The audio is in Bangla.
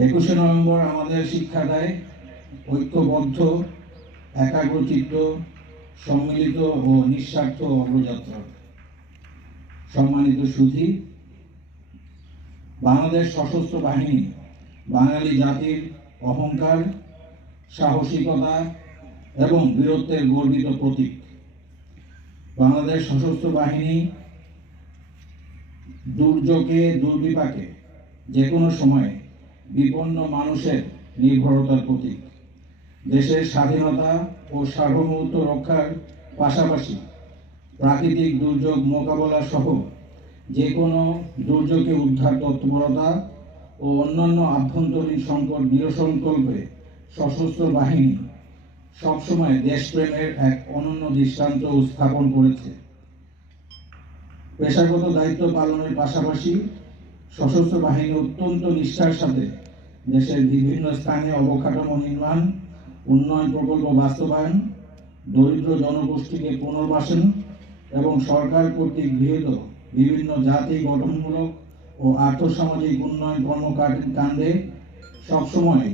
21শে নভেম্বর আমাদের শিক্ষা দেয় ঐক্যবদ্ধ, একাগ্রচিত্ত, সম্মিলিত ও নিঃস্বার্থ অগ্রযাত্রা। সম্মানিত সুধী, বাংলাদেশ সশস্ত্র বাহিনী বাঙালি জাতির অহংকার, সাহসিকতা এবং বীরত্বের গর্বিত প্রতীক। বাংলাদেশ সশস্ত্র বাহিনী দুর্যোগে, দুর্বিপাকে, যে কোনো সময়ে বিপন্ন মানুষের নির্ভরতার প্রতীক। দেশের স্বাধীনতা ও সার্বভৌমত্ব রক্ষার পাশাপাশি প্রাকৃতিক দুর্যোগ মোকাবেলা সহ যে কোনো দুর্যোগে উদ্ধার তৎপরতা ও অন্যান্য আভ্যন্তরীণ সংকট নিরসনকল্পে সশস্ত্র বাহিনী সবসময় দেশপ্রেমের এক অনন্য দৃষ্টান্ত স্থাপন করেছে। পেশাগত দায়িত্ব পালনের পাশাপাশি সশস্ত্র বাহিনী অত্যন্ত নিষ্ঠার সাথে দেশের বিভিন্ন স্থানে অবকাঠামো নির্মাণ, উন্নয়ন প্রকল্প বাস্তবায়ন, দরিদ্র জনগোষ্ঠীকে পুনর্বাসন এবং সরকার কর্তৃক গৃহীত বিভিন্ন জাতি গঠনমূলক ও আর্থসামাজিক উন্নয়ন কর্মকাণ্ডে সবসময়